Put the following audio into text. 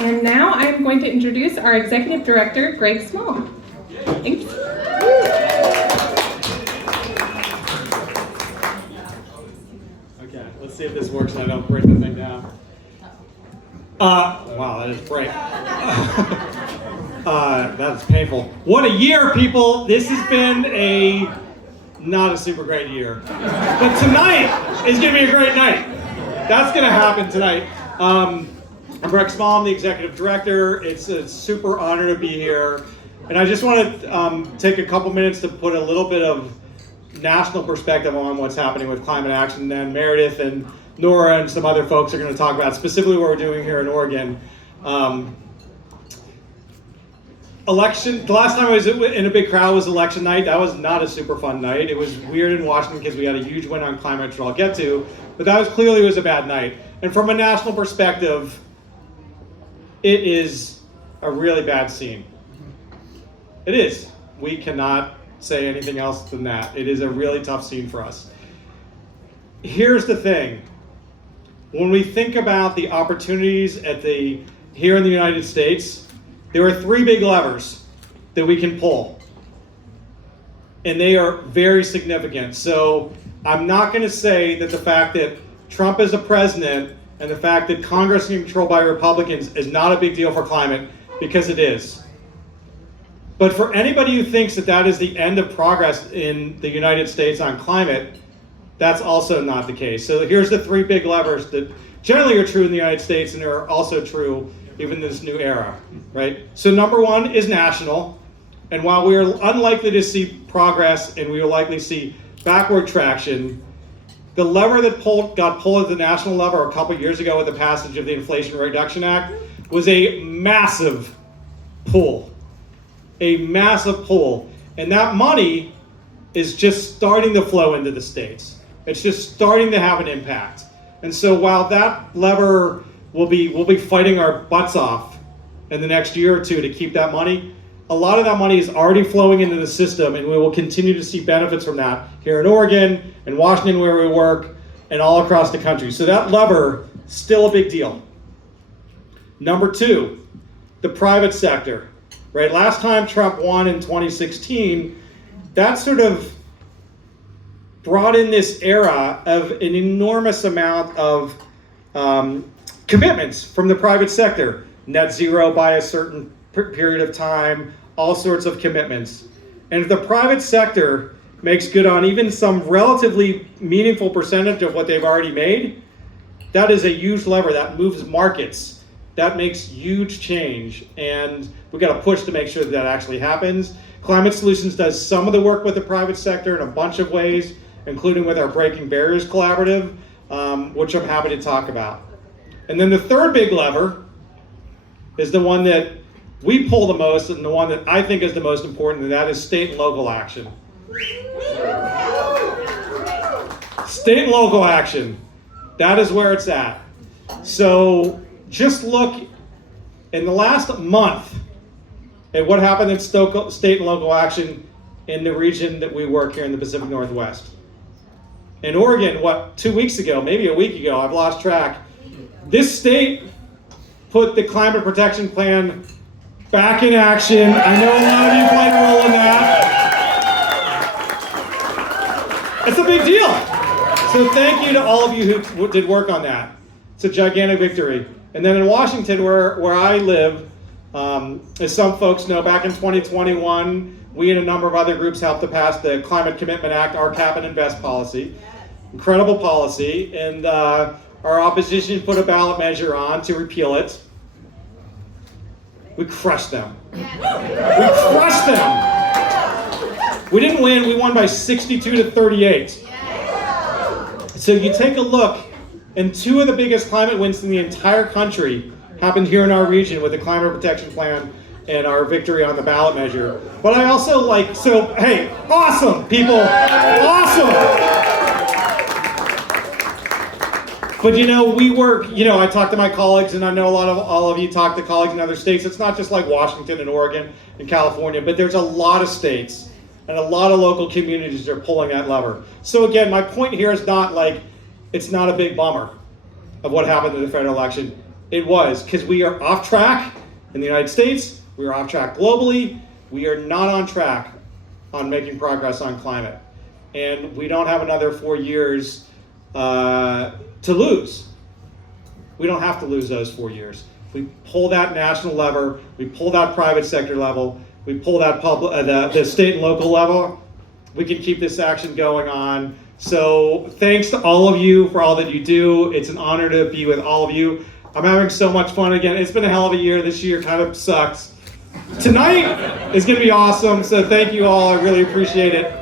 And now I'm going to introduce our Executive Director, Gregg Small. Thanks. Okay, let's see if this works and I don't break the thing down. Wow, that is bright. That is painful. What a year, people! This has been not a super great year. But tonight is going to be a great night. That's going to happen tonight. I'm Gregg Small, I'm the Executive Director. It's a super honor to be here. And I just want to take a couple minutes to put a little bit of national perspective on what's happening with climate action. And then Meredith and Nora and some other folks are going to talk about specifically what we're doing here in Oregon. Election, the last time I was in a big crowd was election night. That was not a super fun night. It was weird in Washington because we had a huge win on climate, which I'll get to, but that was clearly a bad night. And from a national perspective, it is a really bad scene. It is. We cannot say anything else than that. It is a really tough scene for us. Here's the thing. When we think about the opportunities here in the United States, there are three big levers that we can pull, and they are very significant. So I'm not going to say that the fact that Trump is a president and the fact that Congress is controlled by Republicans is not a big deal for climate, because it is. But for anybody who thinks that that is the end of progress in the United States on climate, that's also not the case. So here's the three big levers that generally are true in the United States and are also true even in this new era, right? So number one is national. And while we are unlikely to see progress and we will likely see backward traction, the lever that got pulled at the national level a couple years ago with the passage of the Inflation Reduction Act was a massive pull. A massive pull. And that money is just starting to flow into the states. It's just starting to have an impact. And so while that lever we'll be fighting our butts off in the next year or two to keep that money, a lot of that money is already flowing into the system, and we will continue to see benefits from that here in Oregon and Washington where we work and all across the country. So that lever, still a big deal. Number two, the private sector, right? Last time Trump won in 2016, that sort of brought in this era of an enormous amount of commitments from the private sector, net zero by a certain period of time, all sorts of commitments. And if the private sector makes good on even some relatively meaningful percentage of what they've already made, that is a huge lever. That moves markets. That makes huge change. And we've got to push to make sure that actually happens. Climate Solutions does some of the work with the private sector in a bunch of ways, including with our Breaking Barriers Collaborative, which I'm happy to talk about. And then the third big lever is the one that we pull the most and the one that I think is the most important, and that is state and local action. State and local action. That is where it's at. So just look in the last month at what happened in state and local action in the region that we work here in the Pacific Northwest. In Oregon, 2 weeks ago, maybe a week ago, I've lost track, this state put the climate protection plan back in action. I know a lot of you played a role in that. It's a big deal. So thank you to all of you who did work on that. It's a gigantic victory. And then in Washington, where I live, as some folks know, back in 2021, we and a number of other groups helped to pass the Climate Commitment Act, our Cap and Invest policy. Incredible policy. And our opposition put a ballot measure on to repeal it. We crushed them. We crushed them. We didn't win. We won by 62 to 38. So you take a look, and two of the biggest climate wins in the entire country happened here in our region with the Climate Protection Plan and our victory on the ballot measure. But I also hey, awesome, people. Awesome. But we work, I talk to my colleagues, and I know all of you talk to colleagues in other states. It's not just like Washington and Oregon and California, but there's a lot of states and a lot of local communities that are pulling that lever. So again, my point here is not it's not a big bummer of what happened in the federal election. It was, because we are off track in the United States, we are off track globally, we are not on track on making progress on climate. And we don't have another 4 years to lose. We don't have to lose those 4 years. We pull that national lever, we pull that private sector level, we pull that the state and local level, we can keep this action going on. So thanks to all of you for all that you do. It's an honor to be with all of you. I'm having so much fun again. It's been a hell of a year. This year kind of sucks. Tonight is going to be awesome, so thank you all. I really appreciate it.